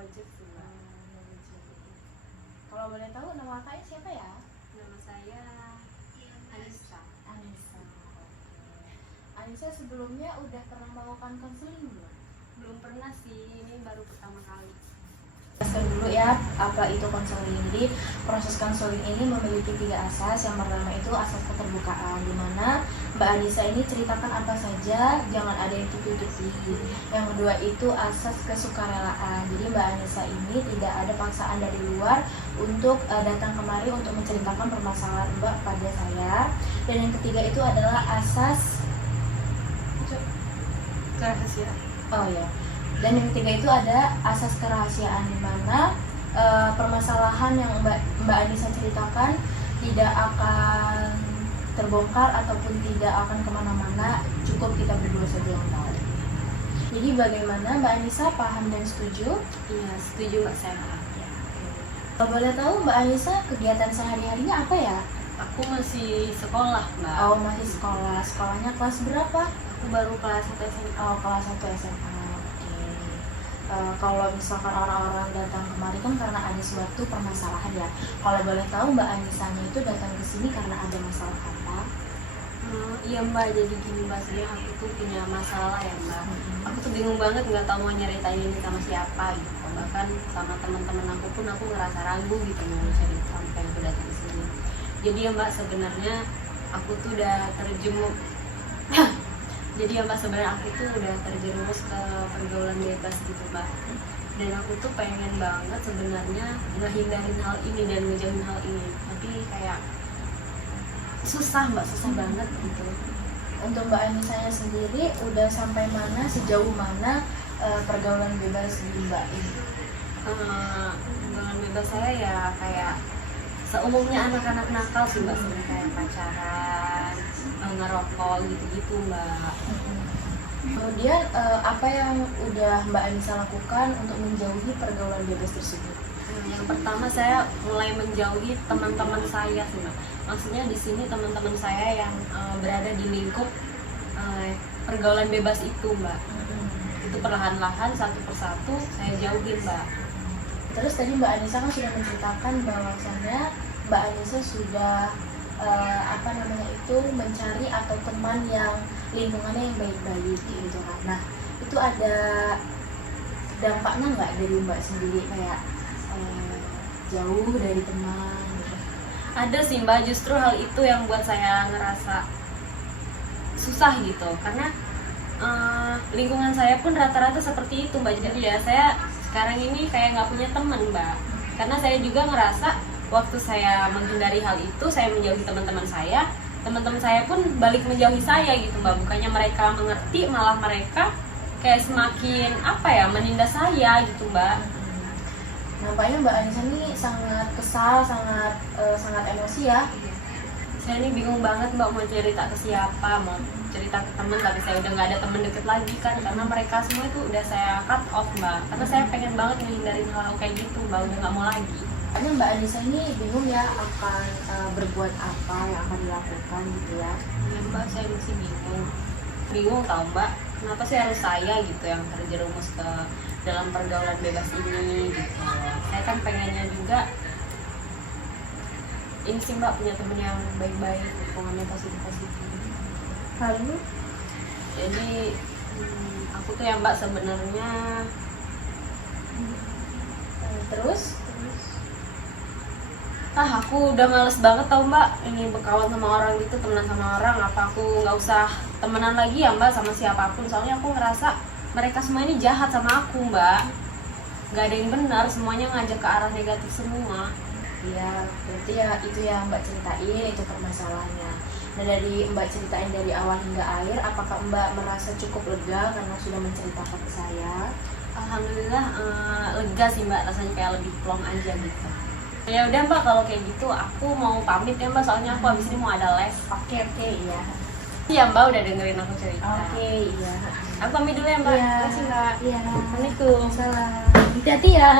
ngojek sih mbak. Kalau boleh tahu nama kakaknya siapa ya? Nama saya Anissa. Anissa. Anissa sebelumnya udah pernah melakukan konseling belum? Belum pernah sih, ini baru pertama kali. Jelaskan dulu ya apa itu konseling. Jadi proses konseling ini memiliki 3 asas. Yang pertama itu asas keterbukaan, di mana Mbak Anissa ini ceritakan apa saja, jangan ada yang tutup-tutupi. Yang kedua itu asas kesukarelaan. Jadi Mbak Anissa ini tidak ada paksaan dari luar untuk datang kemari untuk menceritakan permasalahan Mbak pada saya. Dan yang ketiga itu adalah asas Kerahasiaan. oh ya. Dan yang ketiga itu ada asas kerahasiaan, di mana permasalahan yang Mbak Anissa ceritakan tidak akan terbongkar ataupun tidak akan kemana-mana, cukup kita berdua saja yang tahu. Jadi bagaimana Mbak Anissa, paham dan setuju? Iya, setuju mbak, saya paham. Kalau boleh tahu Mbak Anissa kegiatan sehari-harinya apa ya? Aku masih sekolah mbak. Oh, masih sekolah. Sekolahnya kelas berapa? Aku baru kelas 1 SMA. Oh, kelas 1 SMA. Kalau misalkan orang-orang datang kemari kan karena ada suatu permasalahan ya. Kalau boleh tahu Mbak Anissanya itu datang ke sini karena ada masalah apa? Iya mbak, jadi gini mbak, sebenarnya aku tuh punya masalah ya mbak. Aku tuh bingung banget, nggak tahu mau nyeritain ini sama siapa gitu. Bahkan sama teman-teman aku pun aku ngerasa ragu gitu mau cerita sampai aku datang ke sini. Jadi ya mbak, sebenarnya aku tuh udah terjerumus jadi ya mbak, sebenarnya aku tuh udah terjerumus ke pergaulan bebas gitu mbak. Dan aku tuh pengen banget sebenarnya ngehindarin hal ini dan ngejauhin hal ini, tapi kayak susah mbak, susah banget gitu. Untuk Mbak Anissanya sendiri udah sampai mana, sejauh mana pergaulan bebas di Mbak ini? Pergaulan bebas saya ya kayak seumumnya anak-anak nakal sih mbak, sebenarnya kayak pacaran, ngerokok gitu-gitu mbak. Kemudian apa yang udah Mbak Anissa lakukan untuk menjauhi pergaulan bebas tersebut? Yang pertama saya mulai menjauhi teman-teman saya sih mbak. Maksudnya di sini teman-teman saya yang berada di lingkup pergaulan bebas itu mbak. Itu perlahan-lahan satu persatu saya jauhin mbak. Terus tadi Mbak Anissa kan sudah menceritakan bahwasannya Mbak Anissa sudah mencari atau teman yang lingkungannya yang baik-baik gitu kan. Nah, itu ada dampaknya nggak dari Mbak sendiri kayak jauh dari teman gitu? Ada sih mbak, justru hal itu yang buat saya ngerasa susah gitu, karena lingkungan saya pun rata-rata seperti itu mbak. Jadi ya saya sekarang ini kayak nggak punya teman mbak, karena saya juga ngerasa waktu saya menghindari hal itu, saya menjauhi teman-teman saya pun balik menjauhi saya gitu mbak. Bukannya mereka mengerti, malah mereka kayak semakin menindas saya gitu mbak. Nampaknya Mbak Anissa ini sangat kesal, sangat emosi ya. Saya ini bingung banget mbak, mau cerita ke siapa, mau cerita ke temen, tapi saya udah nggak ada temen deket lagi kan, karena mereka semua itu udah saya cut off mbak. Karena saya pengen banget ngehindarin hal kayak gitu mbak, udah nggak mau lagi. Karena Mbak Anissa ini bingung ya akan berbuat apa yang akan dilakukan gitu ya. Ya mbak, saya masih bingung tau mbak, kenapa sih harus saya gitu yang terjerumus ke dalam pergaulan bebas ini gitu. Saya kan pengennya juga ini sih mbak, punya temen yang baik-baik, lingkungannya positif-positif. Lalu Jadi aku tuh ya mbak sebenarnya terus aku udah males banget tau mbak ini berkawan sama orang gitu, temenan sama orang. Apa aku nggak usah temenan lagi ya mbak sama siapapun, soalnya aku ngerasa mereka semua ini jahat sama aku mbak. Nggak ada yang benar, semuanya ngajak ke arah negatif semua. ya berarti ya itu yang Mbak ceritain itu permasalahannya. Nah, dari Mbak ceritain dari awal hingga akhir, apakah Mbak merasa cukup lega karena sudah menceritakan ke saya? Alhamdulillah lega sih mbak, rasanya kayak lebih plong aja gitu. Ya udah mbak, kalau kayak gitu aku mau pamit ya mbak, soalnya aku habis ini mau ada les. Oke, iya. Iya mbak, udah dengerin aku cerita. Oke, iya. Aku pamit dulu ya mbak. Iya. Terima kasih mbak. Iya. Assalamualaikum. Salam. Hati-hati ya.